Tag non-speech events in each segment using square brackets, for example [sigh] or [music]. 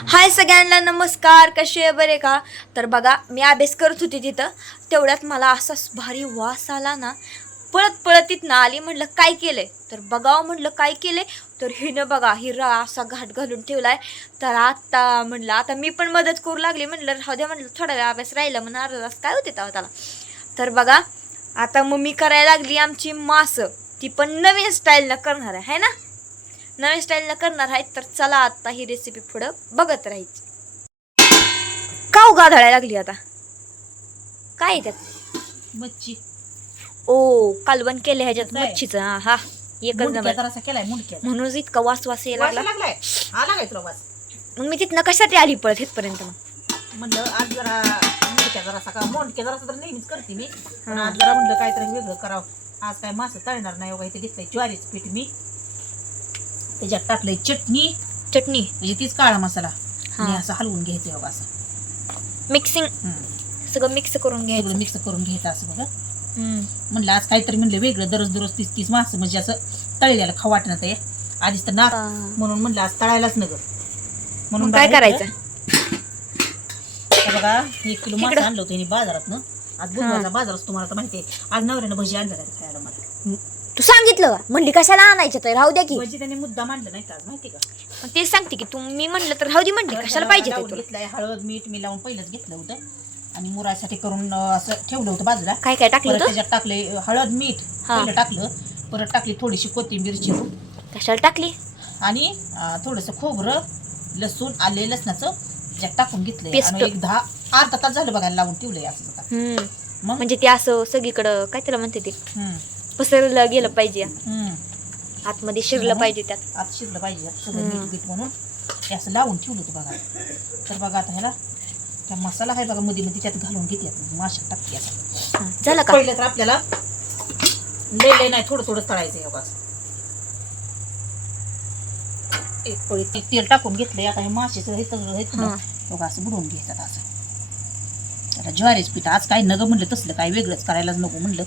हाय सगळ्यांना नमस्कार. कसे आहे? बरे का? तर बघा मी अभ्यास करत होती तिथं. तेवढ्यात मला असा भारी वास आला ना पळत पळत तिथनं आली म्हटलं काय केलं तर बघावं म्हटलं काय केलं तर हिनं बघा हिरा असा घाट घालून ठेवला आहे तर आत्ता म्हटलं आता मी पण मदत करू लागली. म्हटलं राहू द्या म्हटलं थोडा वेळ अभ्यास राहिला म्हणून अर्धा तास काय होते तेव्हा त्याला? तर बघा आता मम्मी करायला लागली आमची मासं. ती पण नवीन स्टाईलनं करणार आहे है ना? नवीन स्टाईलनं करणार आहेत तर चला आता ही रेसिपी पुढं बघत राहायची. का उगाधाळायला लागली आता? काय आहे त्यात? मच्छी. ओ कालवण केले ह्याच्यात आहे? मच्छीचं. हा हा. एकच मुंडक्या नंबर. जरासा केलाय मुंडक्या. म्हणूनच इतका वास वास यायला वास लागला. लागलाय. आला काय तुला वास? मग मी तिथनं कशासाठी आली पळत इथपर्यंत मग? म्हणलं आज जरा मुंडक्या जरासा का मुंडक्या जरासा तर नेहमीच करते मी. पण हा. आज जरा म्हणलं काहीतरी वेगळं करावं. आज काय मासं तळणार नाही घेतलंय ज्वारीचं पीठ मी. त्याच्यात टाकलंय चटणी चटणी म्हणजे तीच काळा मसाला. हा. आणि असं हलवून घ्यायचं बघा असं. मिक्सिंग हम्म. सगळं मिक्स करून घ्यायचं. सगळं मिक्स करून घ्यायचं असं बघा. हम्म. म्हणलं आज काहीतरी म्हणलं वेगळं दररोज दररोज तीस तीस मासं म्हणजे असं तळलेलं खाऊ वाटणार ते. आधीच तर नाक हा. म्हणून म्हणलं आज तळायलाच नगर मग काय बघा करायचं? बघा एक किलो मासे इकडं. आणलं होतं बाजारात आज बुधवारचा बाजार असतो तुम्हाला तर माहिती आहे. आज नवऱ्यानं भजी आणल्या आहेत खायला मला. तू सांगितलं का? म्हणली कशाला आणायचं तर? राहू द्या की. भजी त्यांनी मुद्दा मांडलं नाही का आज? माहिती का? मग तेच सांगते की तू मी म्हणलं तर राहू दे म्हणली कशाला पाहिजे ते लावून तुला? घेतलंय हळद मीठ मी लावून पहिलंच घेतलं होतं. आणि मुरासाठी करून अं, असं ठेवलं होतं बाजूला. काय काय टाकलं परत होतं? त्याच्यात टाकले हळद मीठ हा. पहिलं टाकलं. परत टाकली थोडीशी कोथिंबीर चिरून. कशाला टाकली? आणि थोडंसं खोबरं लसूण आले लसणाचं त्याच्यात टाकून घेतलंय. Paste. आणि एक दहा अर्धा तास झालं बघायला लावून ठेवलंय असं. आता. हम्म. मग? म्हणजे ते असं सगळीकडं काय त्याला म्हणते ते? हम्म, पसरलं गेलं पाहिजे. हम्म. आतमध्ये शिरलं. पाहिजे त्यात. आता शिरलं पाहिजे आता सगळं हम्म. म्हणून. ते असं लावून ठेवलं होतं बघा. तर बघा आता ह्याला त्या मसाला आहे बघा मध्ये मध्ये त्यात घालून घेते माशात टाकते असं हा, झालं का? पहिलं तर आपल्याला लय लय नाही थोडं थोडं तळायचं आहे बघा. एक पळी ते तेल टाकून घेतलंय. आता हे माशाचं हे सगळं हे हा. बघा असं बुडवून घ्यायचं असं. आता ज्वारीच पीठ आज काय नगं म्हणलं तसलं काय वेगळंच करायलाच नको म्हणलं.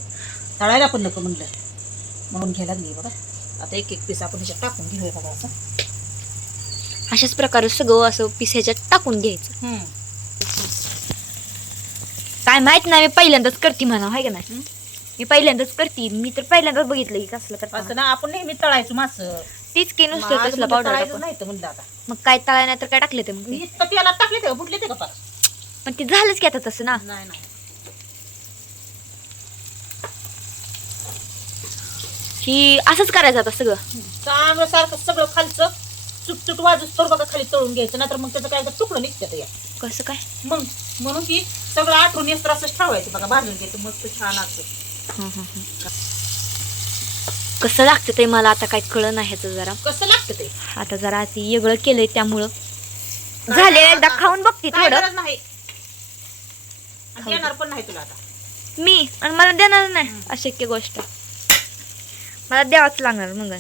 तळायला पण नको म्हणलं म्हणून घ्यायला लागली बघा. आता एक एक पीस आपण ह्याच्यात टाकून घेऊया बघा असं. अशाच प्रकारे सगळं असं पीस ह्याच्यात टाकून घ्यायचं. काय माहीत नाही मी पहिल्यांदाच करते म्हणा हाय का नाही? मी पहिल्यांदाच करते. मी तर पहिल्यांदाच बघितलं की कसलं असं करता ना आपण नेहमी तळायचं मास. तीच की नुसतं तसलं पावडर टाकून नाही तर म्हणलं आता. मग काय तळाय नाही तर काय टाकले ते मग? मी ते? इतकं तेलात टाकले ते फुटले ते का पण ते झालंच की आता तसं ना. नाही नाही. की असंच करायचं आता सगळं. चांगलं सारखं सगळं खालचं चुटचुट वाजूस तर बघा खाली तळून घ्यायचं नाहीतर मग त्याचं काय तुकडं निघतं या. कसं काय? मग म्हणून की सगळं आठवून येत असंच ठेवायचं बघा भाजून घ्यायचं मस्त छान असतं हं, हं, हं. कसं लागतं ते मला आता काय कळ नाही ह्याचं जरा. कसं लागतं ते? आता जरा ते वेगळं केलंय त्यामुळं. झाले एकदा खाऊन बघते काय थोडं. गरज नाही. आणि देणार पण नाही तुला आता. मी? आणि मला देणार नाही अशक्य गोष्ट. मला द्यावाच लागणार मग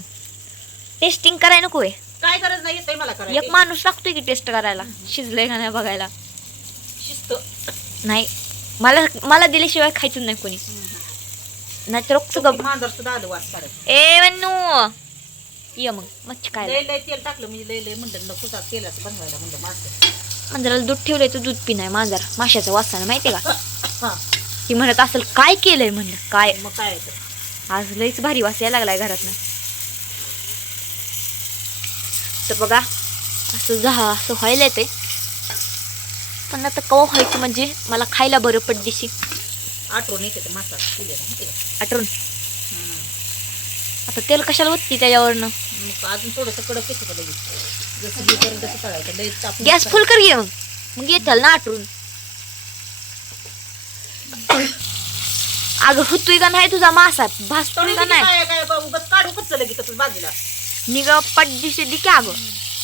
टेस्टिंग करायला नको आहे. काय गरज नाही येतंय मला एक माणूस लागतोय की टेस्ट करायला. शिजलंय का नाही बघायला? शिस्त नाही. मला मला दिल्याशिवाय खायचं नाही कोणी. नाहीतर मांजर सुद्धा आलं वास काढत ए वन्नू ये मग मच्छी काय लय लय तेल टाकलं म्हणजे लय लय म्हणलं नको कुठं तेलाचं बनवायला म्हणलं मांजराला दूध ठेवलंय तर दूध पिणार मांजर. माशाचं वासानं माहितीये का? [coughs] हा. ती म्हणत असेल काय केलंय? म्हणलं. काय? मग काय आज लईच भारी वास यायला लागलाय घरात तर बघा असं जा असं व्हायला येते पण आता कवा व्हायचं म्हणजे मला खायला बरं पडदिशी आठवण येते मासा आठवण. आता तेल कशाला होती त्याच्यावरनं? अजून थोडंसं कडक येतं गॅस फुल कर घे मग मग येताल ना आठवून. अगं होतोय का नाही तुझा मासा? भासतोय का नाही? काय काय बा, उगाच काढू कच्चं लगेच तसंच बाजूला दि की अगं.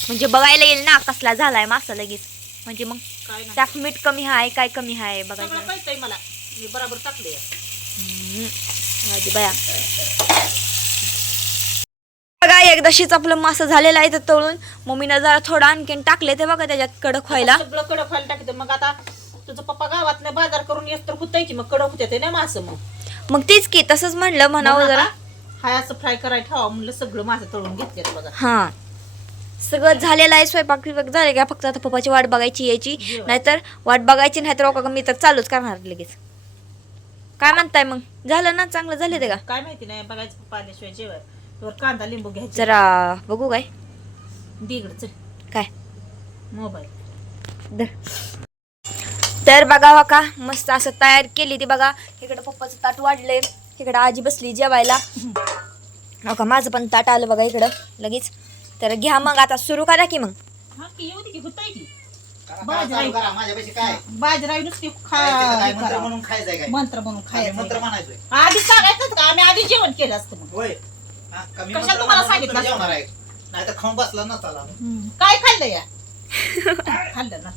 म्हणजे बघायला येईल ना कसला झालाय मासा लगेच. म्हणजे मग काय नाही. त्यात मीठ कमी हाय काय कमी हाय सगळं बघायचं कळतंय मला. मी बरोबर टाकले हम्म. माझी बया. बघा एकदाशीच आपलं मासं झालेलं आहे तर तळून. मम्मीनं जरा थोडं आणखीन टाकले ते बघा त्याच्यात कडक व्हायला. सगळं कडक व्हायला टाकते मग आता तुझं पप्पा गावात बाजार करून येस तर होतायची मग कडक होत्या ना मासं मग. मग तेच की तसंच म्हणलं म्हणावं मग जरा. आता. हाय असं फ्राय करायला ठेवा म्हणलं सगळं मासं तळून घेतले बघा. हा. सगळं झालेलं आहे स्वयंपाक बिपाक झाले का? फक्त आता पप्पाची वाट बघायची यायची. नाहीतर वाट बघायची नाही तर का मी तर चालूच करणार लगेच. काय म्हणताय मग? झालं ना? चांगलं झाले ते का? काय माहिती नाही बघायचं पप्पा आल्याशिवाय तर कांदा लिंबू घ्यायचा. जरा बघू काय? दिगड चल. काय? मोबाईल. धर. तर बघा हो का मस्त असं तयार केली ती बघा. इकडं पप्पाचं ताट वाढलंय. इकडं आजी बसली जेवायला. हो का माझं पण ताट आलं बघा इकडं लगेच. तर घ्या मग आता सुरू करा की मग. बाजराई नुसती खा मंत्र. म्हणून खायचं आधी सांगायचं का? आम्ही आधी जेवण केलं असतं मग होय. का मी कशाला मंत्र तुम्हाला म्हणून सांगितलं तुम्ही जेवणार आहे. नाही तर खाऊन बसला नसता काय खाल्लं या? [laughs] खाल्लं ना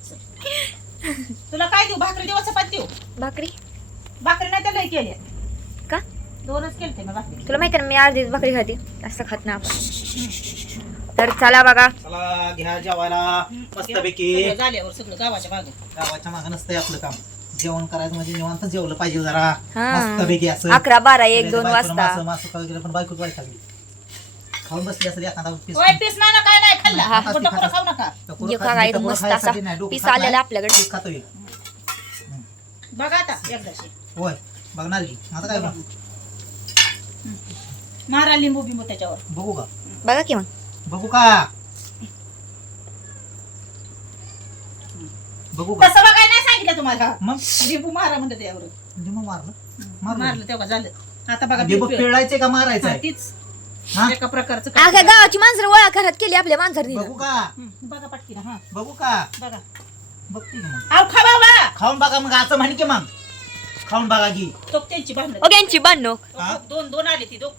तुला काय देऊ? भाकरी देऊ चपाती देऊ? भाकरी? भाकरी नाही तर लय केल्या का? दोनच केलते मी भाकरी. तुला माहिती ना मी अर्धीच भाकरी खाते. असं खात ना आपण. तर चला बघा. चला घ्या जेवायला. मस्तपैकी सगळं झाल्यावर सगळं गावाच्या मागे. गावाच्या मागं नसतंय आपलं काम. जेवण करायचं म्हणजे निवांत जेवलं पाहिजे जरा. हा. मस्तपैकी असं. अकरा बारा एक दोन बायकोनं वाजता. मासं मासं खाऊ गेलं पण बायकोच वाईट लागली खाऊन बसली असेल एखादा. ओय पीस नाही ना काय नाही खाल्ला. हा, कुठं. खाऊ नका. खात- गाईत टकोरं मस्त खायसाठी असा नाही, डोकं पीस खात आलेला नाही. आपल्याकडे. पीस खातोय. बघा आता एकदाशी. होय बघणार की आता काय बघ. मारा लिंबू बिंबू त्याच्यावर. बघू का? बघा की मग. बघू का? बघू का? तसं बघाय नाही सांगितलं तुम्हाला. मग? लिंबू मारा म्हणलं त्यावर लिंबू मारलं? मारलं. मारलं तेव्हा झालं. आता बघा लिंबू बिल- पिळायचे का हा, मारायचंय तीच. हा? एका प्रकारचं अख्या गावाची माणसं गोळा करत केली आपल्या माणसांनी. बघू का? हं, बघा पटकी हा. बघू का? बघा. बघते की मग आव खा बाबा! खाऊन बघा मग असं म्हण की मग. खाऊन बघा की. तो त्यांची भांडण ओग्यांची बांधणूक हा? दोन दोन आली ती दोन.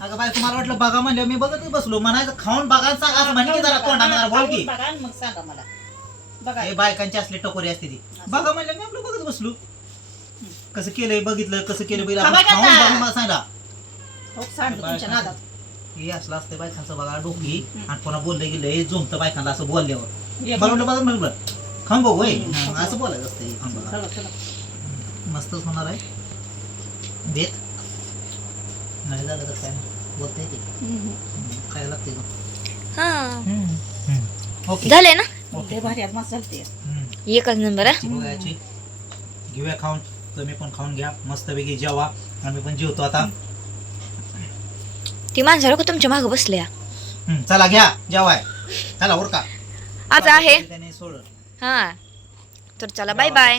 अगं बाय तुम्हाला वाटलं बघा म्हणलं मी बघतच बसलो. म्हणायचं खाऊन बघा आणि सांगा असं म्हण की जरा तोंडाने जरा बोल की. बघा आणि मग सांगा मला. बघा. हे बायकांची असली टकोरी असते ती. बघा म्हणलं मी आपलं बघत बसलो. कसं केलंय बघितलं कसं केलं बघितलं आपण खाऊन आता. बघा मला सांगा. सांडलं तुमच्या नादात. हे असलं असतं बायकांचं बघा डोकी आणि पुन्हा बोललं गेलं हे जमतं बायकांना असं बोलल्यावर. मला बघा बघू होय. असं बोलायचं असतं हे, चला, चला. मस्तच होणार आहे. देत नाही झालं तर काय? बोलता येते. हम्म. हम्म, खायला लागते का हा. ओके. झाले ना? ओके. लय भारी आज मस्त झालते हम्म. एकच नंबर हा? घेऊया खाऊन. तुम्ही पण खाऊन घ्या. मस्तपैकी जेवा. आम्ही पण जेवतो आता. ती माणसं लोक तुमच्या मागे बसल्या. चला घ्या जेवाय. चला उरका. आज आहे. त्याने हा. तर चला बाय बाय